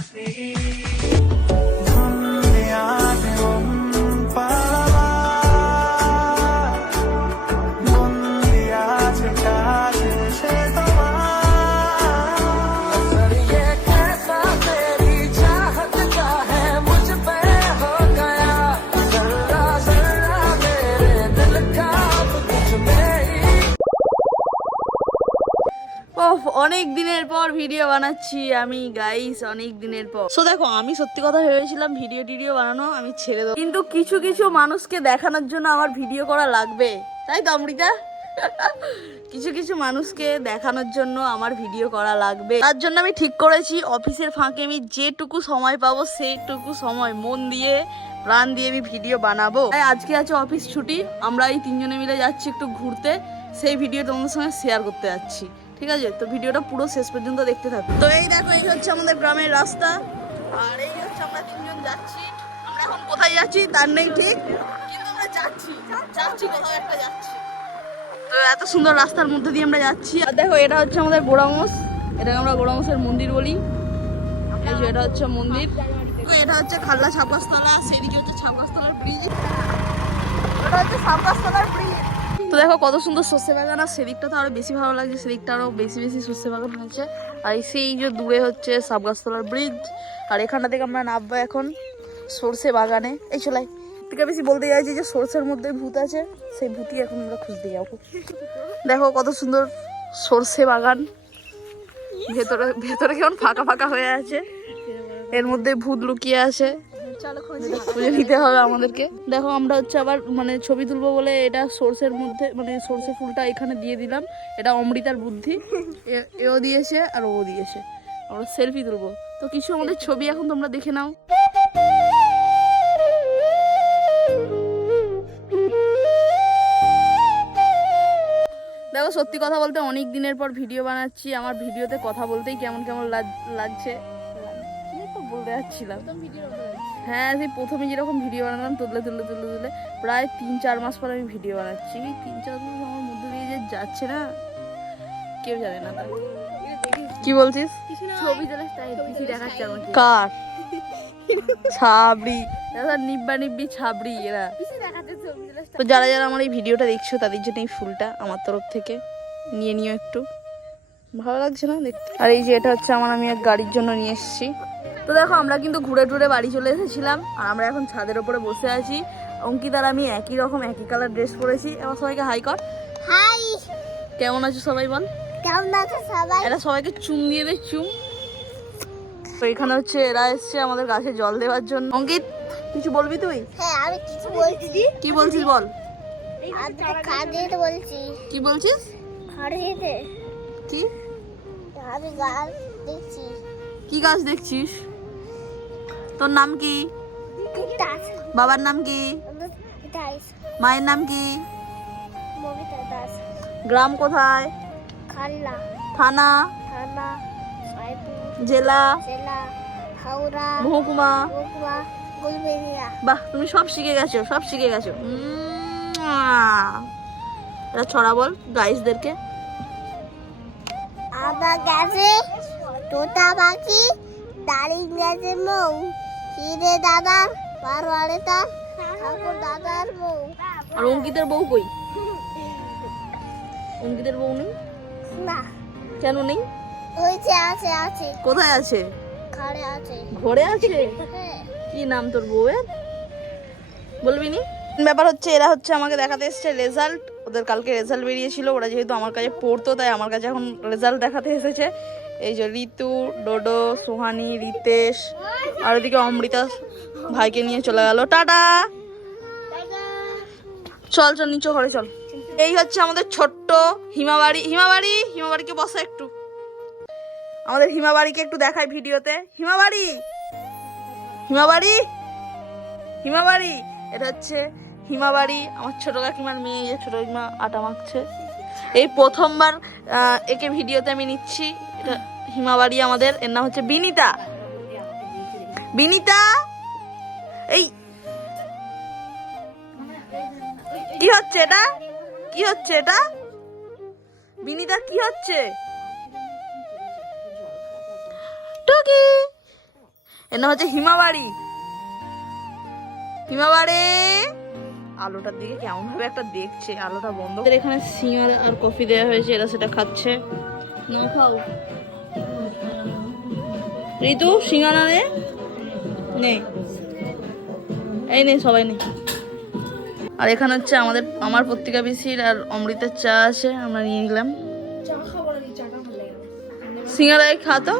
I. ওহ অনেক দিনের পর ভিডিও বানাচ্ছি আমি গাইস অনেক দিনের পর। সো দেখো আমি সত্যি কথা ভেবেছিলাম ভিডিও টিডিও বানানো আমি ছেড়ে দেবো। কিন্তু কিছু কিছু মানুষকে দেখানোর জন্য আমার ভিডিও করা লাগবে। তাই তো অমৃতা? কিছু কিছু মানুষকে দেখানোর জন্য আমার ভিডিও করা লাগবে। তার জন্য আমি ঠিক করেছি অফিসের ফাঁকে আমি যেটুকু সময় পাবো সেইটুকু সময় মন দিয়ে প্রাণ দিয়ে আমি ভিডিও বানাবো। তাই আজকে আছে অফিস ছুটি আমরা এই তিনজনে মিলে যাচ্ছি একটু ঘুরতে। সেই ভিডিও তোমাদের সঙ্গে শেয়ার করতে যাচ্ছি। ঠিক আছে? তো ভিডিওটা পুরো শেষ পর্যন্ত দেখতে থাকো। তো এই দেখো, এই হচ্ছে আমাদের গ্রামের রাস্তা। আর এই হচ্ছে আমরা তিনজন যাচ্ছি। আমরা এখন কোথায় যাচ্ছি? তার নেই ঠিক। কিন্তু আমরা যাচ্ছি। যাচ্ছি কোথাও একটা যাচ্ছি। এত সুন্দর রাস্তার মধ্যে দিয়ে আমরা যাচ্ছি। আর দেখো, এটা হচ্ছে আমাদের গোড়ামোস এটাকে আমরা গোড়ামোসের মন্দির বলি। এটা হচ্ছে মন্দির। এটা হচ্ছে খাল্লা ছাপাসতলা সেদিকে হচ্ছে ছাপাসতলার ব্রিজ এটা হচ্ছে ছাপাসতলার ব্রিজ তো দেখো কত সুন্দর সর্ষে বাগান, আর সেদিকটা তো আরও বেশি ভালো লাগছে, সেদিকটা আরও বেশি বেশি সর্ষে বাগান হয়েছে। আর সেই যে দূরে হচ্ছে সাবগাছতলার ব্রিজ আর এখানটা থেকে আমরা নামবো এখন সর্ষে বাগানে। এই চলাই থেকে বেশি বলতে চাইছি যে সর্ষের মধ্যে ভূত আছে, সেই ভূতই এখন আমরা খুঁজতে যাব। দেখো কত সুন্দর সর্ষে বাগান। ভেতরে ভেতরে কেমন ফাঁকা ফাঁকা হয়ে আছে। এর মধ্যে ভূত লুকিয়ে আছে। খুঁজে। নিতে হবে আমাদেরকে। দেখো আমরা হচ্ছে আবার মানে ছবি তুলবো বলে এটা সোর্সের মধ্যে মানে সর্ষে ফুলটা এখানে দিয়ে দিলাম। এটা অমৃতার বুদ্ধি। এও দিয়েছে আর ও দিয়েছে। আমরা সেলফি তুলবো। তো কিছু আমাদের ছবি এখন তোমরা দেখে নাও। দেখো সত্যি কথা বলতে অনেক দিনের পর ভিডিও বানাচ্ছি। আমার ভিডিওতে কথা বলতেই কেমন কেমন লাগ- লাগছে। বলতে যাচ্ছিলাম। হ্যাঁ সেই প্রথমে যেরকম ভিডিও বানালাম তুললে তুললে তুললে তুলে প্রায় তিন চার মাস পর আমি ভিডিও বানাচ্ছি। এই তিন চার মাস আমার মধ্যে দিয়ে যে যাচ্ছে না কেউ জানে না। তা কি বলছিস? ছবি তোলা পিসি দেখাচ্ছে আমাকে। কার? ছাবড়ি। এরা নিব্বা নিব্বি ছাবড়ি এরা। তোলা তো যারা যারা আমার এই ভিডিওটা দেখছ তাদের জন্য এই ফুলটা আমার তরফ থেকে নিয়ে নিও একটু। ভালো লাগছে না দেখতে? আর এই যে এটা হচ্ছে আমার আমি এক গাড়ির জন্য নিয়ে এসেছি। তো দেখো আমরা কিন্তু ঘুরে টুরে বাড়ি চলে এসেছিলাম আর আমরা এখন ছাদের ওপরে বসে আছি। অঙ্কিত আর আমি একই রকম একই কালার ড্রেস পরেছি। এবার সবাইকে হাই কর। হাই কেমন আছো সবাই বল? কেমন আছো সবাই? এরা সবাইকে চুম দিয়ে দে চুম। তো এখানে হচ্ছে এরা এসছে আমাদের গাছে জল দেওয়ার জন্য। অঙ্কিত কিছু বলবি তুই? হ্যাঁ আমি কিছু বলছি। কি বলছিস বল? আমি বলছি। কি বলছিস? কি? আমি গাছ দেখছি। কি গাছ দেখছিস? তোর নাম কি? বাবার নাম কি? মায়ের নাম কি? গ্রাম কোথায়? থানা? জেলা? মহকুমা? বাহ তুমি সব শিখে গেছো সব শিখে গেছো। এটা ছড়া বল গাইসদেরকে। আমার গাছে তোতা পাখি দাঁড়িয়ে গেছে মৌ। হিরে দাদার পারোয়ারে তার ঠাকুর দাদার মৌ আর অঙ্কিতের বউ কই? অঙ্কিতের বউ নেই? না। কেন নেই? হয়েছে আছে আছে। কোথায় আছে? ঘরে আছে। ঘরে আছে? হ্যাঁ। কি নাম তোর বউয়ের? বলবি নি? ব্যাপার হচ্ছে এরা হচ্ছে আমাকে দেখাতে এসছে রেজাল্ট ওদের কালকে রেজাল্ট বেরিয়েছিল ওরা যেহেতু আমার কাছে পড়তো তাই আমার কাছে এখন রেজাল্ট দেখাতে এসেছে। এই যে ঋতু, ডোডো, সুহানি, রিতেশ, আর ওদিকে অমৃতা ভাইকে নিয়ে চলে গেল। টাটা! চল চল, নিচে ঘরে চল। এই হচ্ছে আমাদের ছোট্ট হিমাবাড়ি। হিমাবাড়ি? হিমাবাড়িকে বসা একটু। আমাদের হিমাবাড়িকে একটু দেখাই ভিডিওতে। হিমাবাড়ি! হিমাবাড়ি! হিমাবাড়ি! এটা হচ্ছে হিমাবাড়ি, আমার ছোট কাকিমার মেয়ে যে ছোট কাকিমা আটা মাখছে। এই প্রথমবার একে ভিডিওতে আমি নিচ্ছি। এটা হিমাবাড়ি আমাদের এর নাম হচ্ছে বিনিতা। বিনিতা! এই! কি হচ্ছে এটা? কি হচ্ছে এটা? বিনিতা কি হচ্ছে? টুকি! এর নাম হচ্ছে হিমাবাড়ি। হিমাবাড়ি! আলোটার দিকে কেমন ভাবে একটা দেখছে আলোটা বন্ধ এখানে সিঙ্গার আর কফি দেওয়া হয়েছে এরা সেটা খাচ্ছে। না খাও। ঋতু সিঙ্গারা নে। নে। এই নে সবাই নে। আর এখানে হচ্ছে আমাদের আমার পত্রিকা বিসির আর অমৃতের চা আছে আমরা নিয়ে নিলাম। সিঙ্গারাই খাতো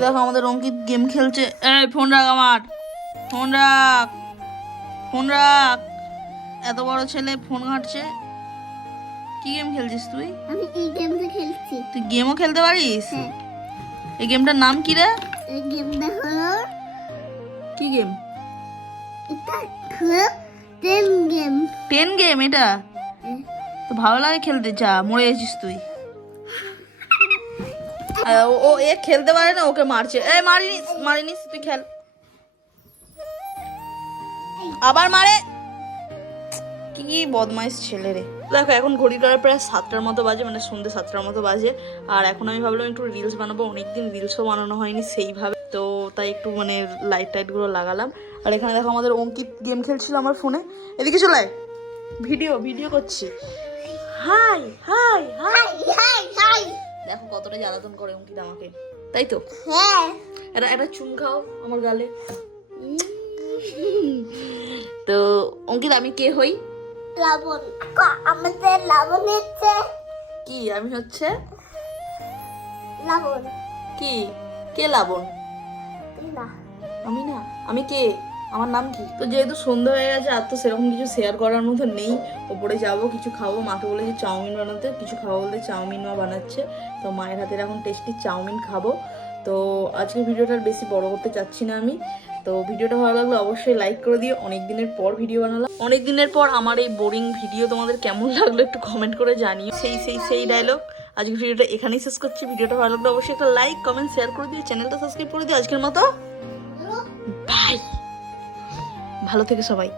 দেখো আমাদের অঙ্কিত গেম খেলছে। এই ফোন রাখ আমার। ফোন রাখ। ফোন রাখ। এত বড় ছেলে ফোন ঘাঁটছে। কি গেম খেলছিস তুই? আমি এই গেমটা খেলছি। তুই গেমও খেলতে পারিস? হ্যাঁ। এই গেমটার নাম কি রে? এই গেমটা হলো কি গেম এটা টেন গেম টেন গেম এটা? তো ভালো লাগে খেলতে যা মরে গেছিস তুই। ও- এ খেলতে পারে না ওকে মারছে। এই মারিনিস মারিনিস তুই খেল। আবার মারে। কি বদমাইশ ছেলে রে। দেখো এখন ঘড়িটার প্রায় সাতটার মতো বাজে মানে সন্ধ্যে সাতটার মতো বাজে। আর এখন আমি ভাবলাম একটু রিলস বানাবো অনেকদিন রিলসও বানানো হয়নি সেইভাবে। তো তাই একটু মানে লাইট টাইটগুলো লাগালাম। আর এখানে দেখো আমাদের অঙ্কিত গেম খেলছিল আমার ফোনে এদিকে চলে। ভিডিও ভিডিও করছি। Hi hi hi hi hi দেখো কতটা জ্বালাতন করে অঙ্কিত আমাকে। তাই তো? হ্যাঁ। এটা একটা চুম খাও আমার গালে। তো অঙ্কিত আমি কে হই? লবণ। আমাদের লবণ হচ্ছে কি? আমি হচ্ছে? লবণ। কি? কে লাবণ? না। আমি না? আমি কে? আমার নাম কি? তো যেহেতু সন্ধ্যা হয়ে গেছে আর তো সেরকম কিছু শেয়ার করার মতো নেই। ওপরে যাব কিছু খাব। মাকে বলেছি চাউমিন বানাতে কিছু খাব বলতে চাউমিন মা বানাচ্ছে। তো মায়ের হাতের এখন টেস্টি চাউমিন খাব। তো আজকে ভিডিওটা আর বেশি বড় করতে চাচ্ছি না আমি। তো ভিডিওটা ভালো লাগলে অবশ্যই লাইক করে দিও। অনেক দিনের পর ভিডিও বানালাম। অনেক দিনের পর আমার এই বোরিং ভিডিও তোমাদের কেমন লাগল একটু কমেন্ট করে জানিও। সেই সেই সেই ডায়লগ আজকে ভিডিওটা এখানেই শেষ করছি। ভিডিওটা ভালো লাগলে অবশ্যই একটা লাইক কমেন্ট শেয়ার করে দিও। চ্যানেলটা সাবস্ক্রাইব করে দিও। আজকের মতো? বাই ভালো থেকে সবাই।